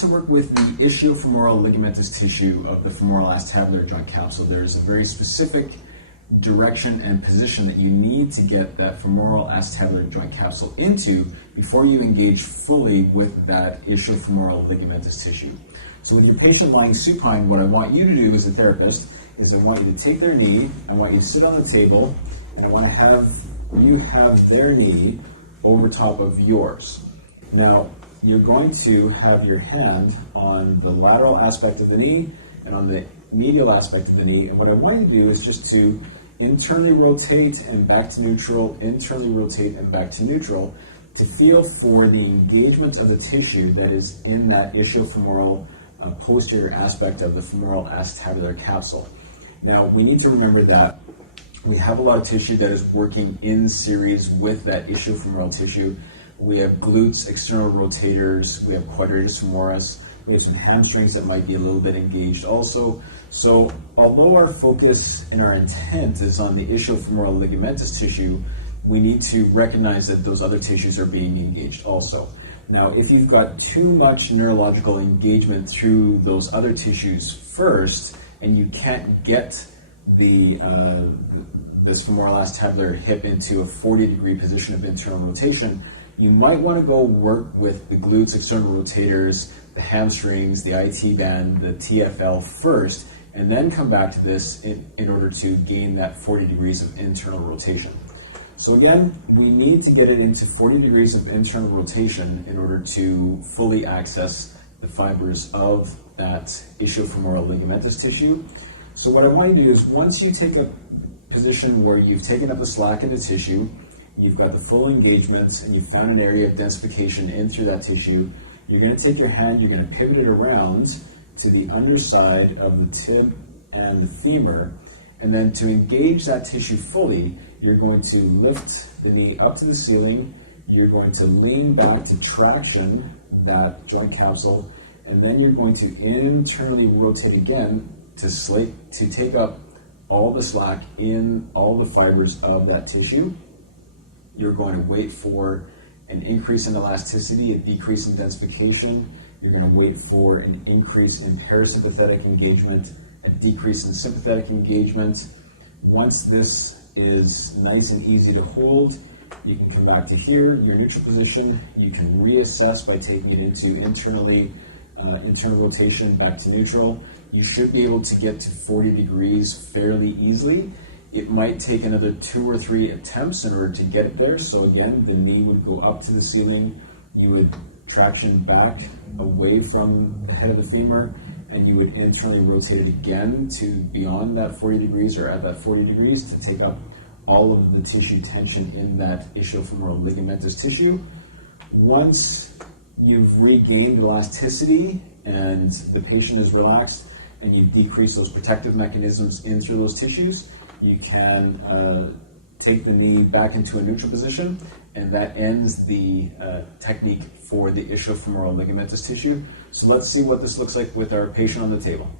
want to work with the ischiofemoral ligamentous tissue of the femoral acetabular joint capsule, there's a very specific direction and position that you need to get that femoral acetabular joint capsule into before you engage fully with that ischiofemoral ligamentous tissue. So with your patient lying supine, what I want you to do as a therapist is I want you to take their knee, I want you to sit on the table, and I want to have you have their knee over top of yours. Now, you're going to have your hand on the lateral aspect of the knee and on the medial aspect of the knee, and what I want you to do is just to internally rotate and back to neutral, internally rotate and back to neutral, to feel for the engagement of the tissue that is in that ischiofemoral posterior aspect of the femoral acetabular capsule. Now, we need to remember that we have a lot of tissue that is working in series with that ischiofemoral tissue. We have glutes, external rotators, we have quadratus femoris, we have some hamstrings that might be a little bit engaged also. So although our focus and our intent is on the ischiofemoral ligamentous tissue, we need to recognize that those other tissues are being engaged also. Now, if you've got too much neurological engagement through those other tissues first, and you can't get this femoral acetabular hip into a 40-degree position of internal rotation, you might want to go work with the glutes, external rotators, the hamstrings, the IT band, the TFL first, and then come back to this in order to gain that 40 degrees of internal rotation. So again, we need to get it into 40 degrees of internal rotation in order to fully access the fibers of that ischiofemoral ligamentous tissue. So what I want you to do is, once you take a position where you've taken up the slack in the tissue, you've got the full engagement, and you've found an area of densification in through that tissue, you're going to take your hand, you're going to pivot it around to the underside of the tib and the femur, and then to engage that tissue fully, you're going to lift the knee up to the ceiling, you're going to lean back to traction that joint capsule, and then you're going to internally rotate again to take up all the slack in all the fibers of that tissue. You're going to wait for an increase in elasticity, a decrease in densification. You're going to wait for an increase in parasympathetic engagement, a decrease in sympathetic engagement. Once this is nice and easy to hold, you can come back to here, your neutral position. You can reassess by taking it into internal rotation back to neutral. You should be able to get to 40 degrees fairly easily. It might take another 2 or 3 attempts in order to get it there. So again, the knee would go up to the ceiling, you would traction back away from the head of the femur, and you would internally rotate it again to beyond that 40 degrees or at that 40 degrees to take up all of the tissue tension in that ischiofemoral ligamentous tissue. Once you've regained elasticity and the patient is relaxed and you've decreased those protective mechanisms in through those tissues, you can take the knee back into a neutral position, and that ends the technique for the ischiofemoral ligamentous tissue. So let's see what this looks like with our patient on the table.